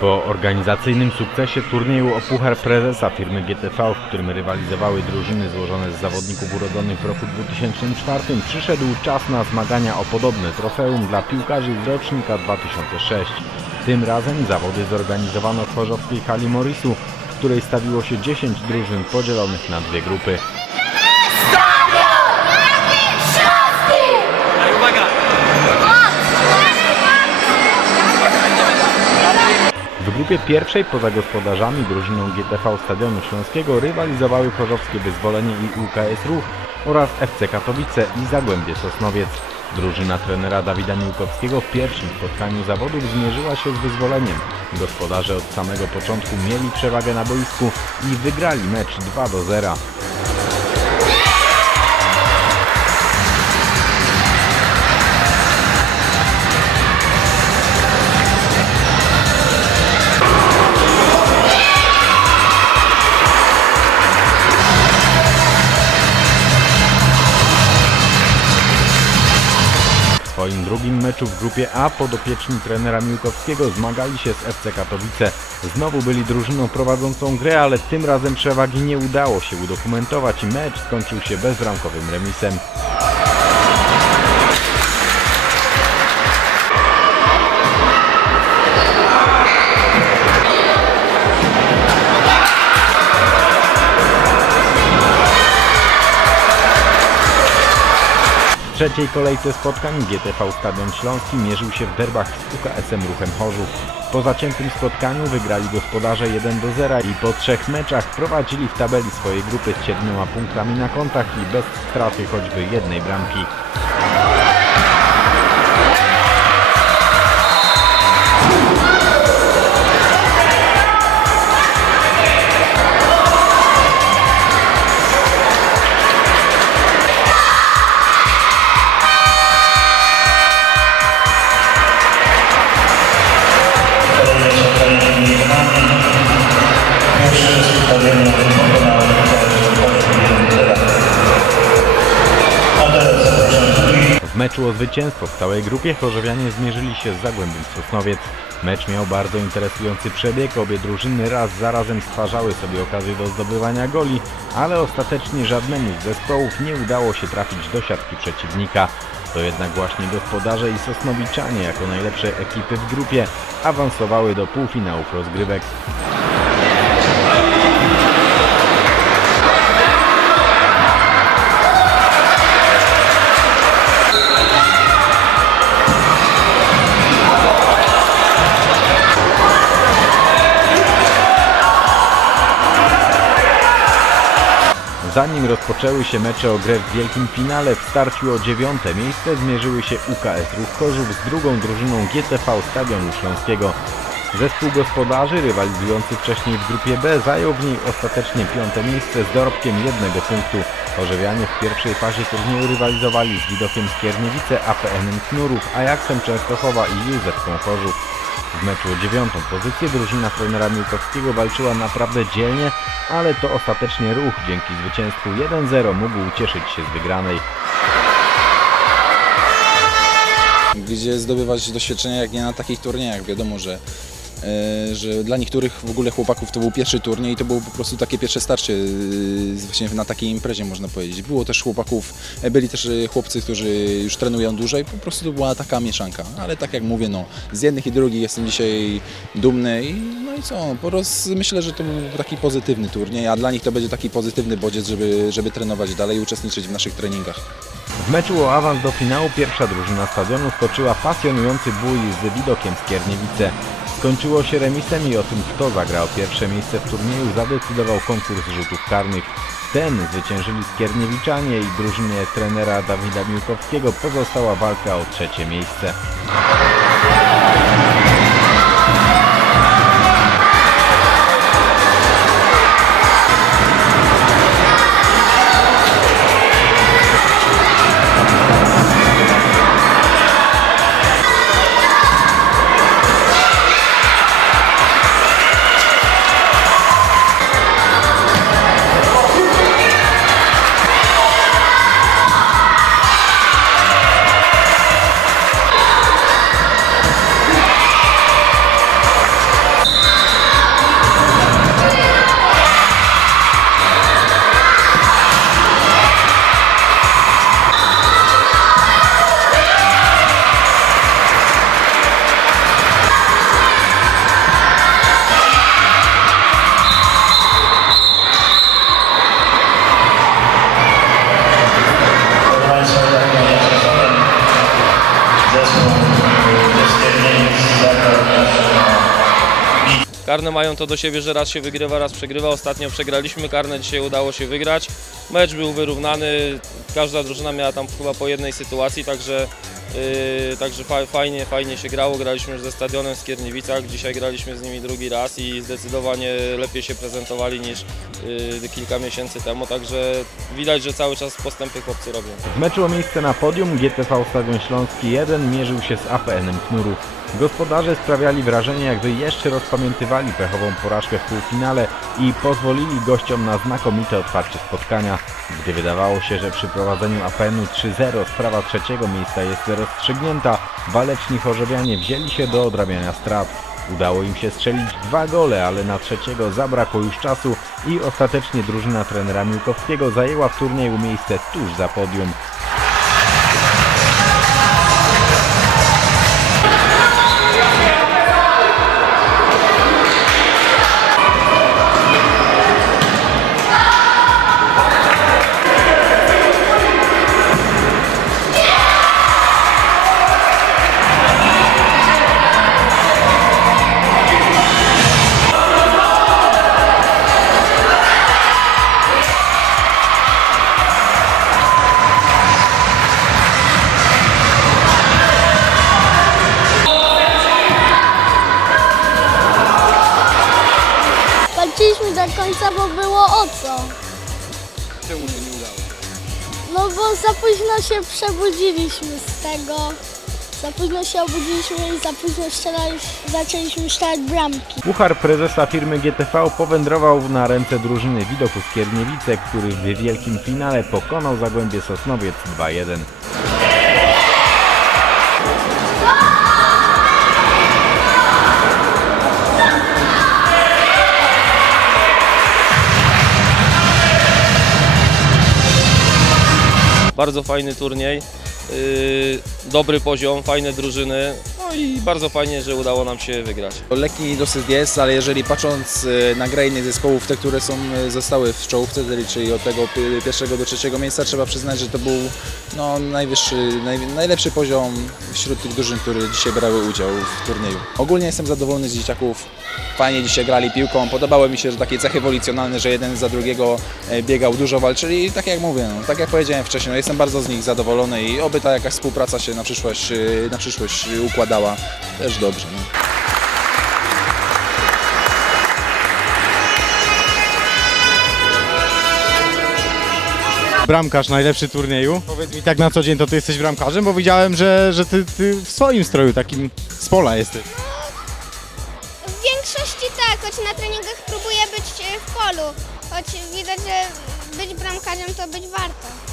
Po organizacyjnym sukcesie turnieju o Puchar Prezesa firmy GTV, w którym rywalizowały drużyny złożone z zawodników urodzonych w roku 2004, przyszedł czas na zmagania o podobne trofeum dla piłkarzy z rocznika 2006. Tym razem zawody zorganizowano w chorzowskiej hali Morisu, w której stawiło się 10 drużyn podzielonych na dwie grupy. Grupie pierwszej poza gospodarzami drużyną GTV Stadionu Śląskiego rywalizowały Chorzowskie Wyzwolenie i UKS Ruch oraz FC Katowice i Zagłębie Sosnowiec. Drużyna trenera Dawida Miłkowskiego w pierwszym spotkaniu zawodów zmierzyła się z wyzwoleniem. Gospodarze od samego początku mieli przewagę na boisku i wygrali mecz 2 do 0. drugim meczu w grupie A podopieczni trenera Miłkowskiego zmagali się z FC Katowice. Znowu byli drużyną prowadzącą grę, ale tym razem przewagi nie udało się udokumentować i mecz skończył się bezbramkowym remisem. Trzeciej kolejce spotkań GTV Stadion Śląski mierzył się w derbach z UKS-em Ruchem Chorzów. Po zaciętym spotkaniu wygrali gospodarze 1 do 0 i po trzech meczach prowadzili w tabeli swojej grupy z siedmioma punktami na kontach i bez straty choćby jednej bramki. Meczu o zwycięstwo w całej grupie chorzowianie zmierzyli się z Zagłębiem Sosnowiec. Mecz miał bardzo interesujący przebieg, obie drużyny raz za razem stwarzały sobie okazję do zdobywania goli, ale ostatecznie żadnemu z zespołów nie udało się trafić do siatki przeciwnika. To jednak właśnie gospodarze i Sosnowiczanie jako najlepsze ekipy w grupie awansowały do półfinałów rozgrywek. Zanim rozpoczęły się mecze o grę w wielkim finale, w starciu o dziewiąte miejsce zmierzyły się UKS Ruch Chorzów z drugą drużyną GTV Stadionu Śląskiego. Zespół gospodarzy, rywalizujący wcześniej w grupie B, zajął w niej ostatecznie piąte miejsce z dorobkiem jednego punktu. Chorzowianie w pierwszej fazie turnieju rywalizowali z Widokiem Skierniewice, APN-em Knurów, Ajaxem Częstochowa i Józefką Chorzów. W meczu o dziewiątą pozycję drużyna trenera Miłkowskiego walczyła naprawdę dzielnie, ale to ostatecznie ruch dzięki zwycięstwu 1-0 mógł cieszyć się z wygranej. gdzie zdobywać doświadczenia jak nie na takich turniejach. Wiadomo, że, że dla niektórych w ogóle chłopaków to był pierwszy turniej i to było po prostu takie pierwsze starcie e, właśnie na takiej imprezie można powiedzieć. Było też chłopaków, e, byli też e, chłopcy, którzy już trenują dłużej, po prostu to była taka mieszanka. Ale tak jak mówię, no, z jednych i drugich jestem dzisiaj dumny i no i co, po prostu myślę, że to był taki pozytywny turniej, a dla nich to będzie taki pozytywny bodziec, żeby, żeby trenować dalej i uczestniczyć w naszych treningach. W meczu o awans do finału pierwsza drużyna stadionu stoczyła pasjonujący bój z widokiem Skierniewice. Skończyło się remisem i o tym kto zagrał pierwsze miejsce w turnieju zadecydował konkurs rzutów karnych. Ten zwyciężyli Skierniewiczanie i drużynie trenera Dawida Miłkowskiego pozostała walka o trzecie miejsce. Karne mają to do siebie, że raz się wygrywa, raz przegrywa. Ostatnio przegraliśmy karne, dzisiaj udało się wygrać. Mecz był wyrównany, każda drużyna miała tam chyba po jednej sytuacji, także, yy, także fa- fajnie, fajnie się grało. Graliśmy już ze stadionem w Skierniewicach, dzisiaj graliśmy z nimi drugi raz i zdecydowanie lepiej się prezentowali niż yy, kilka miesięcy temu, także widać, że cały czas postępy chłopcy robią. W meczu o miejsce na podium GTV Stadion Śląski 1 mierzył się z APN-em Knurów. Gospodarze sprawiali wrażenie, jakby jeszcze rozpamiętywali pechową porażkę w półfinale i pozwolili gościom na znakomite otwarcie spotkania. Gdy wydawało się, że przy prowadzeniu APN-u 3-0 sprawa trzeciego miejsca jest rozstrzygnięta, waleczni chorzowianie wzięli się do odrabiania strat. Udało im się strzelić dwa gole, ale na trzeciego zabrakło już czasu i ostatecznie drużyna trenera Miłkowskiego zajęła w turnieju miejsce tuż za podium. Bo było o co. Czemu się nie udało? No bo za późno się przebudziliśmy z tego. Za późno się obudziliśmy i za późno zaczęliśmy strzelać bramki. Puchar prezesa firmy GTV powędrował na ręce drużyny Widoku Skierniewice, który w wielkim finale pokonał Zagłębie Sosnowiec 2-1. Bardzo fajny turniej, yy, dobry poziom, fajne drużyny, no i bardzo fajnie, że udało nam się wygrać. Lekki dosyć jest, ale jeżeli patrząc e, na grę innych zespołów, te, które są, e, zostały w czołówce, czyli od tego pi- pierwszego do trzeciego miejsca, trzeba przyznać, że to był no, najwyższy, naj, najlepszy poziom wśród tych drużyn, które dzisiaj brały udział w turnieju. Ogólnie jestem zadowolony z dzieciaków. Fajnie dzisiaj grali piłką. Podobało mi się, że takie cechy wolicjonalne, że jeden za drugiego e, biegał, dużo walczyli. I tak jak mówię, no, tak jak powiedziałem wcześniej, no, jestem bardzo z nich zadowolony i oby ta jakaś współpraca się na przyszłość, na przyszłość układała też dobrze. No. Bramkarz najlepszy turnieju. Powiedz mi tak na co dzień to ty jesteś bramkarzem, bo widziałem, że, że ty, ty w swoim stroju takim z pola jesteś. W większości tak, choć na treningach próbuję być e, w polu. Choć widać, że być bramkarzem to być warto.